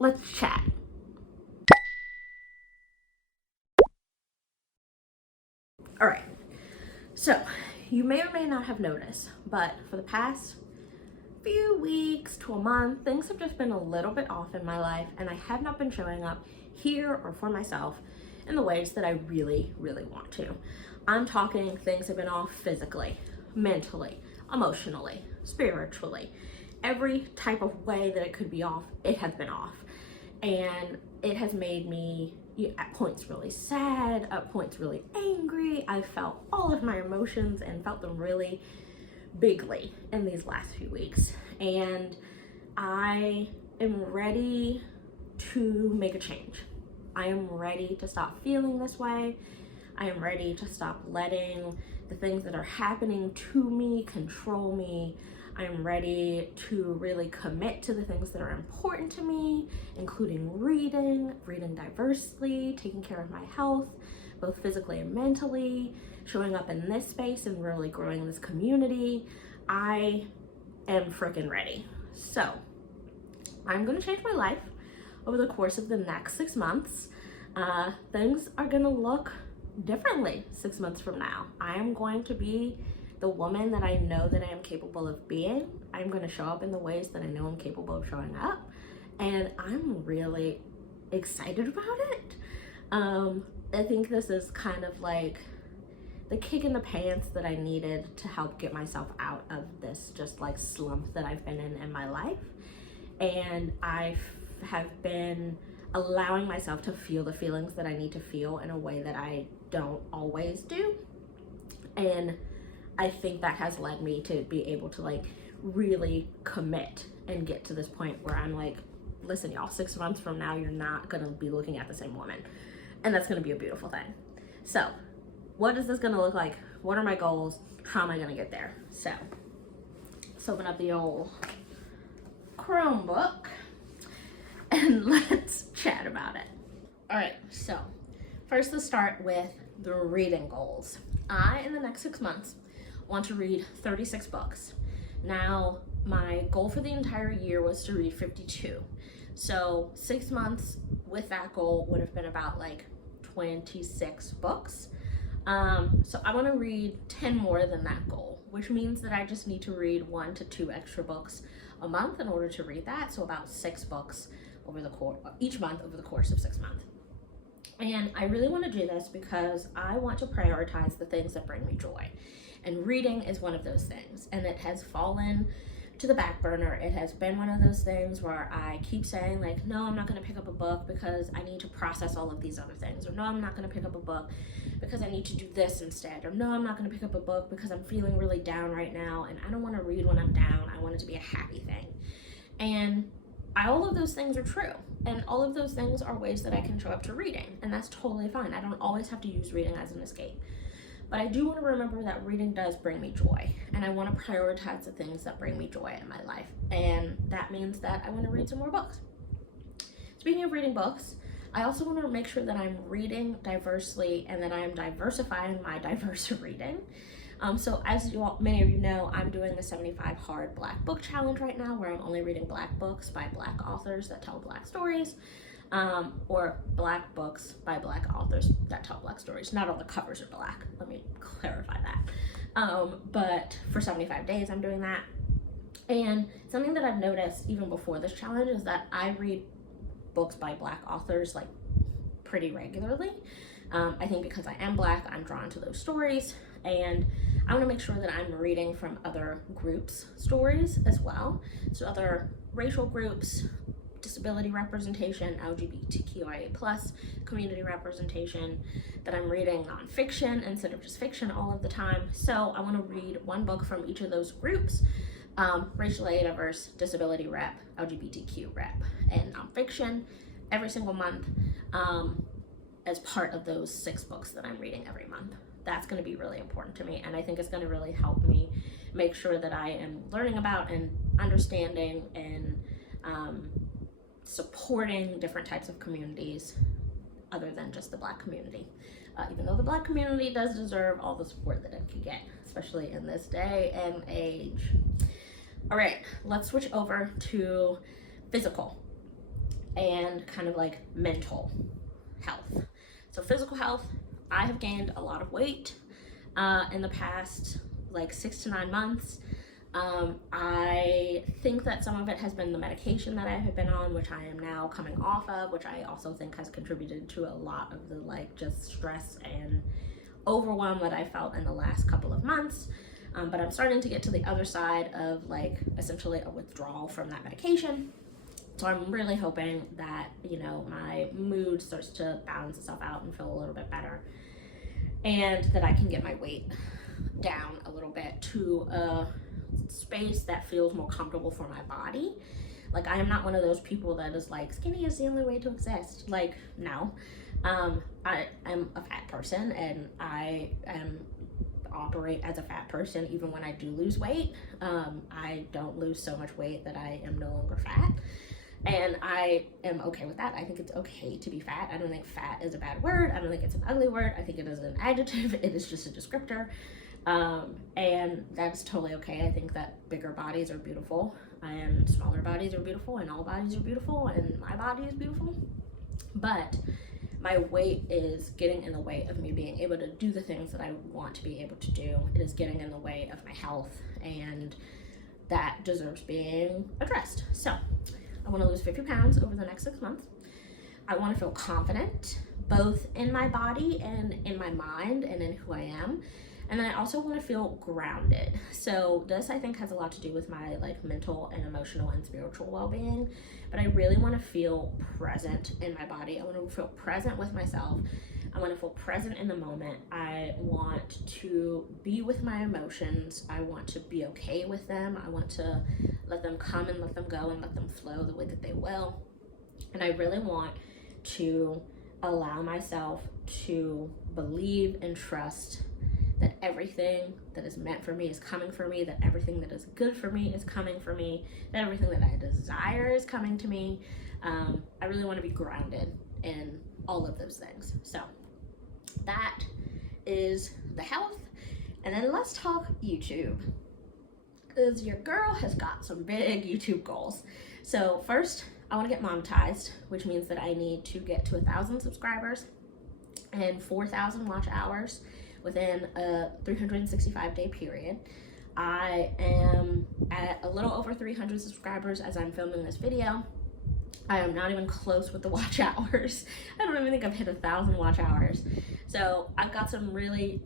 Let's chat. All right. So, you may or may not have noticed, but for the past few weeks to a month, things have just been a little bit off in my life, and I have not been showing up here or for myself in the ways that I really, really want to. I'm talking things have been off physically, mentally, emotionally, spiritually. Every type of way that it could be off, it has been off. And it has made me at points really sad, at points really angry. I felt all of my emotions and felt them really bigly in these last few weeks. And I am ready to make a change. I am ready to stop feeling this way. I am ready to stop letting the things that are happening to me control me. I am ready to really commit to the things that are important to me, including reading diversely, taking care of my health, both physically and mentally, showing up in this space and really growing this community. I am freaking ready. So, I'm gonna change my life over the course of the next 6 months. Things are gonna look differently 6 months from now. I am going to be the woman that I know that I am capable of being. I'm going to show up in the ways that I know I'm capable of showing up. And I'm really excited about it. I think this is kind of like the kick in the pants that I needed to help get myself out of this just like slump that I've been in my life. And I have been allowing myself to feel the feelings that I need to feel in a way that I don't always do. And I think that has led me to be able to like really commit and get to this point where I'm like, listen, y'all, 6 months from now, you're not gonna be looking at the same woman. And that's gonna be a beautiful thing. So, what is this gonna look like? What are my goals? How am I gonna get there? So, let's open up the old Chromebook and let's chat about it. All right, so first let's start with the reading goals. In the next 6 months, want to read 36 books. Now, my goal for the entire year was to read 52. So 6 months with that goal would have been about like 26 books. So I want to read 10 more than that goal, which means that I just need to read 1 to 2 extra books a month in order to read that. So about 6 books over the each month over the course of 6 months. And I really want to do this because I want to prioritize the things that bring me joy. And reading is one of those things. And it has fallen to the back burner. It has been one of those things where I keep saying like, no, I'm not going to pick up a book because I need to process all of these other things. Or no, I'm not going to pick up a book because I need to do this instead. Or no, I'm not going to pick up a book because I'm feeling really down right now. And I don't want to read when I'm down. I want it to be a happy thing. And all of those things are true. And all of those things are ways that I can show up to reading. And that's totally fine. I don't always have to use reading as an escape. But I do want to remember that reading does bring me joy. And I want to prioritize the things that bring me joy in my life. And that means that I want to read some more books. Speaking of reading books, I also want to make sure that I'm reading diversely and that I am diversifying my diverse reading. So as many of you know, I'm doing the 75 Hard Black Book Challenge right now, where I'm only reading Black books by Black authors that tell Black stories, or Black books by Black authors that tell Black stories. Not all the covers are Black, let me clarify that. But for 75 days, I'm doing that. And something that I've noticed even before this challenge is that I read books by Black authors like pretty regularly. I think because I am Black, I'm drawn to those stories, and I want to make sure that I'm reading from other groups' stories as well. So other racial groups, disability representation, LGBTQIA+ community representation, that I'm reading nonfiction instead of just fiction all of the time. So I want to read 1 book from each of those groups, racially diverse, disability rep, LGBTQ rep, and nonfiction every single month, as part of those 6 books that I'm reading every month. That's going to be really important to me, and I think it's going to really help me make sure that I am learning about and understanding and supporting different types of communities other than just the Black community, even though the Black community does deserve all the support that it can get, especially in this day and age. All right, let's switch over to physical. and kind of like mental health. So physical health, I have gained a lot of weight in the past like 6 to 9 months. I think that some of it has been the medication that I have been on, which I am now coming off of, which I also think has contributed to a lot of the like just stress and overwhelm that I felt in the last couple of months. But I'm starting to get to the other side of like essentially a withdrawal from that medication. So I'm really hoping that, you know, my mood starts to balance itself out and feel a little bit better, and that I can get my weight down a little bit to a space that feels more comfortable for my body. Like, I am not one of those people that is like, skinny is the only way to exist. Like, no. I am a fat person, and I operate as a fat person even when I do lose weight. I don't lose so much weight that I am no longer fat, and I am okay with that. I think it's okay to be fat. I don't think fat is a bad word. I don't think it's an ugly word. I think it is an adjective. It is just a descriptor. And that's totally okay. I think that bigger bodies are beautiful, and smaller bodies are beautiful, and all bodies are beautiful, and my body is beautiful. But my weight is getting in the way of me being able to do the things that I want to be able to do. It is getting in the way of my health, and that deserves being addressed. So I want to lose 50 pounds over the next 6 months. I want to feel confident both in my body and in my mind and in who I am. And then I also want to feel grounded. So this, I think, has a lot to do with my like mental and emotional and spiritual well-being. But I really want to feel present in my body. I want to feel present with myself. I want to feel present in the moment. I want to be with my emotions. I want to be okay with them. I want to let them come and let them go and let them flow the way that they will. And I really want to allow myself to believe and trust that everything that is meant for me is coming for me, that everything that is good for me is coming for me, that everything that I desire is coming to me. I really want to be grounded in all of those things. So that is the health. And then let's talk YouTube, because your girl has got some big YouTube goals. So first, I want to get monetized, which means that I need to get to 1,000 subscribers and 4,000 watch hours within a 365-day period. I am at a little over 300 subscribers as I'm filming this video. I am not even close with the watch hours. I don't even think I've hit 1,000 watch hours. So I've got some really,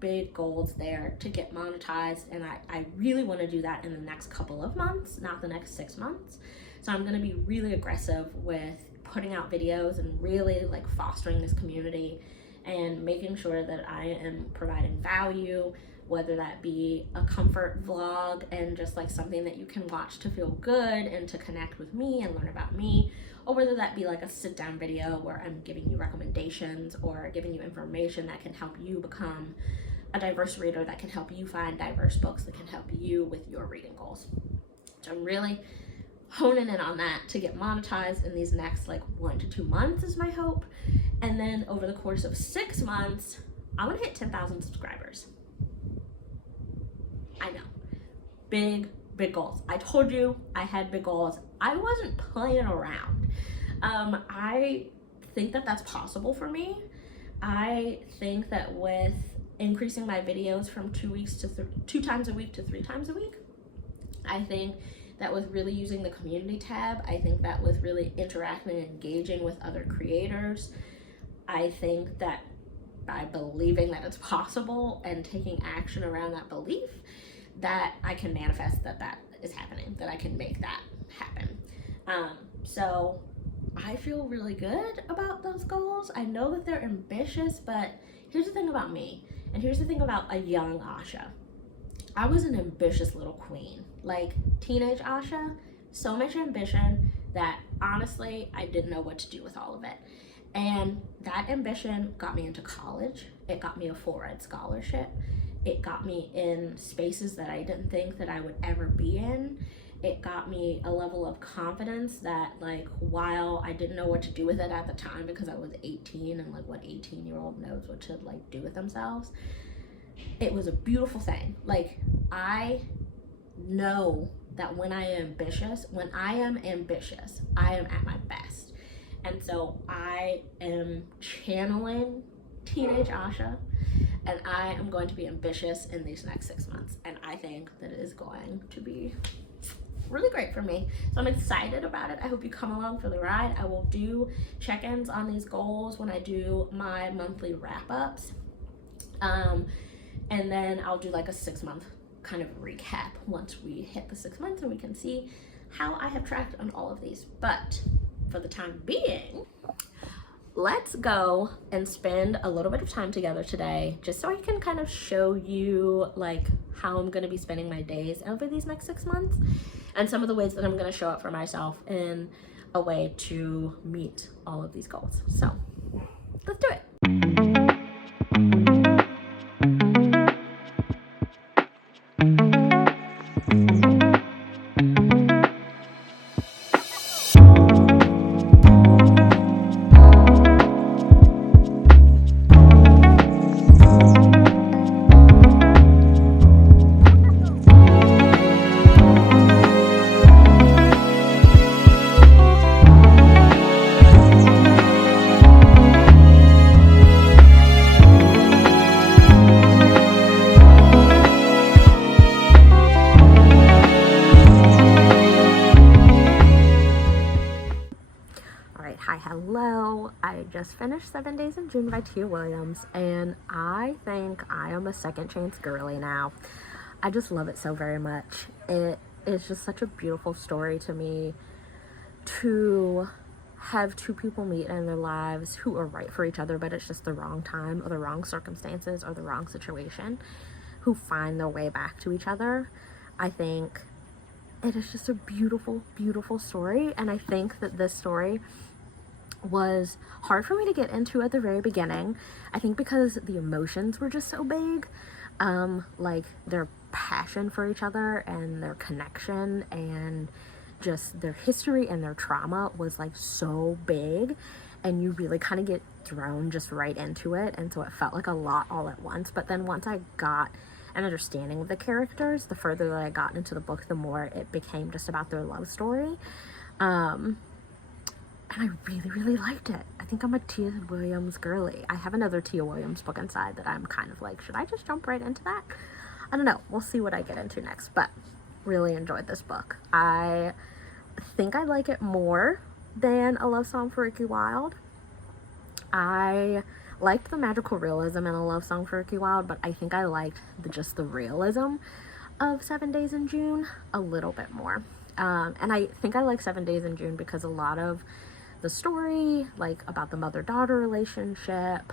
big goals there to get monetized, and I really want to do that in the next couple of months, not the next 6 months. So I'm going to be really aggressive with putting out videos and really like fostering this community and making sure that I am providing value, whether that be a comfort vlog and just like something that you can watch to feel good and to connect with me and learn about me, or whether that be like a sit down video where I'm giving you recommendations or giving you information that can help you become a diverse reader, that can help you find diverse books, that can help you with your reading goals. So I'm really honing in on that to get monetized in these next like 1 to 2 months is my hope. And then over the course of 6 months, I want to hit 10,000 subscribers. I know, big goals. I told you I had big goals. I wasn't playing around. I think that that's possible for me. I think that with increasing my videos from 2 weeks to 2 times a week to 3 times a week, I think that with really using the community tab, I think that with really interacting and engaging with other creators, I think that by believing that it's possible and taking action around that belief, that I can manifest that is happening, that I can make that happen. So I feel really good about those goals. I know that they're ambitious, but here's the thing about me, and here's the thing about a young Asha. I was an ambitious little queen, like teenage Asha, so much ambition that honestly, I didn't know what to do with all of it. And that ambition got me into college. It got me a full ride scholarship. It got me in spaces that I didn't think that I would ever be in. It got me a level of confidence that, like, while I didn't know what to do with it at the time because I was 18 and like what 18-year-old knows what to like do with themselves, it was a beautiful thing. Like, I know that when I am ambitious, I am at my best. And so I am channeling teenage Asha, and I am going to be ambitious in these next 6 months. And I think that it is going to be really great for me. So I'm excited about it. I hope you come along for the ride. I will do check-ins on these goals when I do my monthly wrap-ups. And then I'll do like a 6-month kind of recap once we hit the 6 months and we can see how I have tracked on all of these. But for the time being, let's go and spend a little bit of time together today, just so I can kind of show you like how I'm going to be spending my days over these next 6 months and some of the ways that I'm going to show up for myself in a way to meet all of these goals. So let's do it. Hello, I just finished 7 Days in June by Tia Williams, and I think I am a second chance girly now. I just love it so very much. It is just such a beautiful story to me to have two people meet in their lives who are right for each other, but it's just the wrong time or the wrong circumstances or the wrong situation, who find their way back to each other. I think it is just a beautiful, beautiful story, and I think that this story was hard for me to get into at the very beginning. I think because the emotions were just so big, like their passion for each other and their connection and just their history and their trauma was like so big, and you really kind of get thrown just right into it, and so it felt like a lot all at once. But then once I got an understanding of the characters, the further that I got into the book, the more it became just about their love story. And I really, really liked it. I think I'm a Tia Williams girly. I have another Tia Williams book inside that I'm kind of like, should I just jump right into that? I don't know. We'll see what I get into next, but really enjoyed this book. I think I like it more than A Love Song for Ricky Wilde. I liked the magical realism in A Love Song for Ricky Wilde, but I think I liked just the realism of 7 Days in June a little bit more. And I think I like 7 Days in June because a lot of the story, like about the mother-daughter relationship,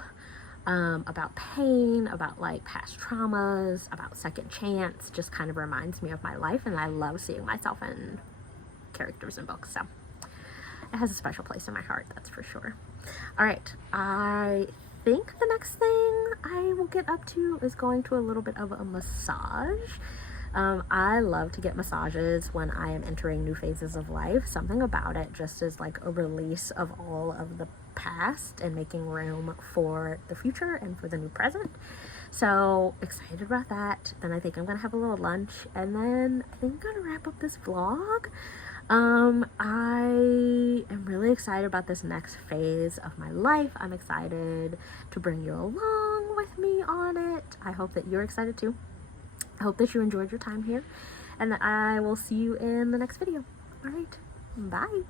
about pain, about like past traumas, about second chance, just kind of reminds me of my life, and I love seeing myself in characters in books, so it has a special place in my heart, that's for sure. All right, I think the next thing I will get up to is going to a little bit of a massage. I love to get massages when I am entering new phases of life. Something about it just is like a release of all of the past and making room for the future and for the new present. So excited about that. Then I think I'm gonna have a little lunch, and then I think I'm gonna wrap up this vlog. I am really excited about this next phase of my life. I'm excited to bring you along with me on it. I hope that you're excited too. I hope that you enjoyed your time here, and that I will see you in the next video. All right, bye.